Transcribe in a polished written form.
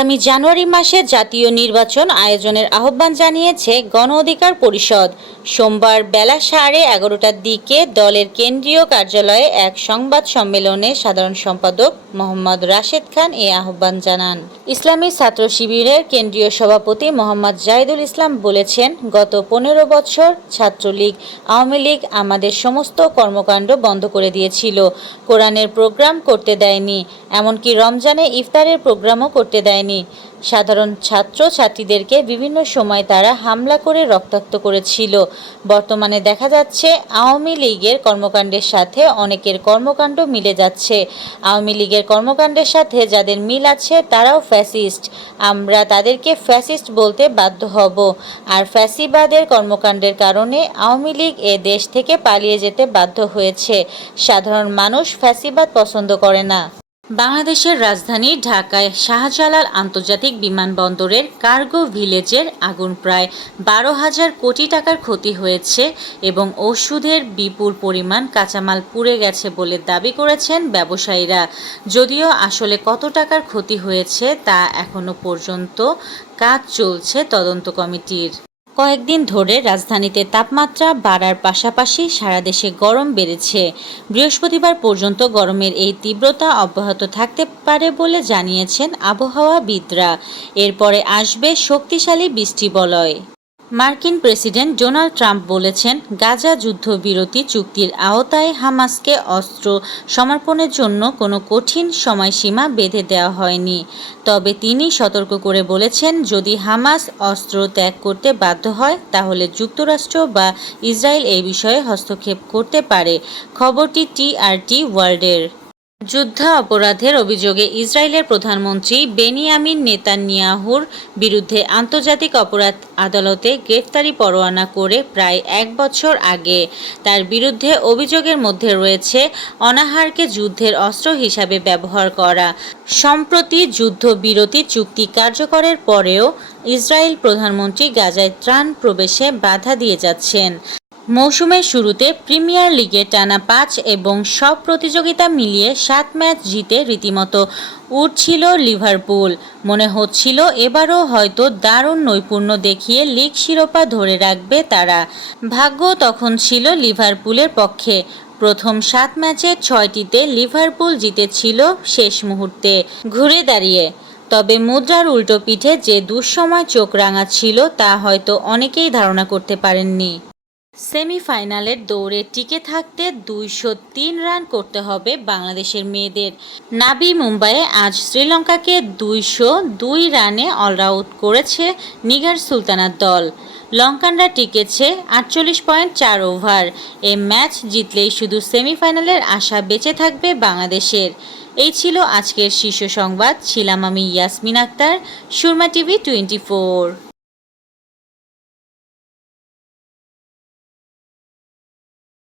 আগামী জানুয়ারি মাসে জাতীয় নির্বাচন আয়োজনের আহ্বান জানিয়েছে গণ অধিকার পরিষদ। সোমবার বেলা 11:30টার দিকে দলের কেন্দ্রীয় কার্যালয়ে এক সংবাদ সম্মেলনে সাধারণ সম্পাদক মোহাম্মদ রাশেদ খান এ আহ্বান জানান। ইসলামী ছাত্র শিবিরের কেন্দ্রীয় সভাপতি মোহাম্মদ জাহিদুল ইসলাম বলেছেন, গত 15 বছর ছাত্রলীগ, আওয়ামী লীগ আমাদের সমস্ত কর্মকাণ্ড বন্ধ করে দিয়েছিল। কোরআনের প্রোগ্রাম করতে দেয়নি, এমনকি রমজানে ইফতারের প্রোগ্রামও করতে দেয়নি। সাধারণ ছাত্র ছাত্রীদেরকে বিভিন্ন সময় তারা হামলা করে রক্তাক্ত করেছিল। বর্তমানে দেখা যাচ্ছে আওয়ামী লীগের কর্মকাণ্ডের সাথে অনেকের কর্মকাণ্ড মিলে যাচ্ছে। আওয়ামী লীগের কর্মকাণ্ডের সাথে যাদের মিল আছে তারাও ফ্যাসিস্ট। আমরা তাদেরকে ফ্যাসিস্ট বলতে বাধ্য হব। আর ফ্যাসিবাদের কর্মকাণ্ডের কারণে আওয়ামী লীগ এ দেশ থেকে পালিয়ে যেতে বাধ্য হয়েছে। সাধারণ মানুষ ফ্যাসিবাদ পছন্দ করে না। বাংলাদেশের রাজধানী ঢাকায় শাহজালাল আন্তর্জাতিক বিমানবন্দরের কার্গো ভিলেজের আগুন প্রায় 12,000 কোটি টাকার ক্ষতি হয়েছে এবং ওষুধের বিপুল পরিমাণ কাঁচামাল পুড়ে গেছে বলে দাবি করেছেন ব্যবসায়ীরা। যদিও আসলে কত টাকার ক্ষতি হয়েছে তা এখনো পর্যন্ত কাজ চলছে তদন্ত কমিটির। কয়েকদিন ধরে রাজধানীতে তাপমাত্রা বাড়ার পাশাপাশি সারা দেশে গরম বেড়েছে। বৃহস্পতিবার পর্যন্ত গরমের এই তীব্রতা অব্যাহত থাকতে পারে বলে জানিয়েছেন আবহাওয়াবিদরা। এরপরে আসবে শক্তিশালী বৃষ্টিবলয়। মার্কিন প্রেসিডেন্ট ডোনাল্ড ট্রাম্প বলেছেন, গাজা যুদ্ধবিরতি চুক্তির আওতায় হামাসকে অস্ত্র সমর্পণের জন্য কোনো কঠিন সময়সীমা বেঁধে দেওয়া হয়নি। তবে তিনি সতর্ক করে বলেছেন, যদি হামাস অস্ত্র ত্যাগ করতে বাধ্য হয় তাহলে যুক্তরাষ্ট্র বা ইসরায়েল এই বিষয়ে হস্তক্ষেপ করতে পারে। খবরটি টিআরটি ওয়ার্ল্ডের। যুদ্ধ অপরাধের অভিযোগে ইসরায়েলের প্রধানমন্ত্রী বেনিয়ামিন নেতানিয়াহুর বিরুদ্ধে আন্তর্জাতিক অপরাধ আদালতে গ্রেফতারি পরোয়ানা করে প্রায় 1 বছর আগে। তার বিরুদ্ধে অভিযোগের মধ্যে রয়েছে অনাহারকে যুদ্ধের অস্ত্র হিসাবে ব্যবহার করা। সম্প্রতি যুদ্ধবিরতি চুক্তি কার্যকরের পরেও ইসরায়েল প্রধানমন্ত্রী গাজায় ত্রাণ প্রবেশে বাধা দিয়ে যাচ্ছেন। মৌসুমের শুরুতে প্রিমিয়ার লিগে টানা 5 এবং সব প্রতিযোগিতা মিলিয়ে 7 ম্যাচ জিতে রীতিমতো উঠছিল লিভারপুল। মনে হচ্ছিল এবারও হয়তো দারুণ নৈপুণ্য দেখিয়ে লিগ শিরোপা ধরে রাখবে তারা। ভাগ্য তখন ছিল লিভারপুলের পক্ষে। প্রথম 7 ম্যাচের 6টিতে লিভারপুল জিতেছিল শেষ মুহূর্তে ঘুরে দাঁড়িয়ে। তবে মুদ্রার উল্টো পিঠে যে দুঃসময় চোখ রাঙাচ্ছিল তা হয়তো অনেকেই ধারণা করতে পারেননি। সেমিফাইনালের দৌড়ে টিকে থাকতে 203 রান করতে হবে বাংলাদেশের মেয়েদের। নাভি মুম্বাইয়ে আজ শ্রীলঙ্কাকে 202 রানে অলআউট করেছে নিগার সুলতানার দল। লঙ্কানরা টিকেছে 48.4 ওভার। এই ম্যাচ জিতলেই শুধু সেমিফাইনালের আশা বেঁচে থাকবে বাংলাদেশের। এই ছিল আজকের শীর্ষ সংবাদ। ছিলাম আমি ইয়াসমিন আক্তার, সুরমা টিভি 24।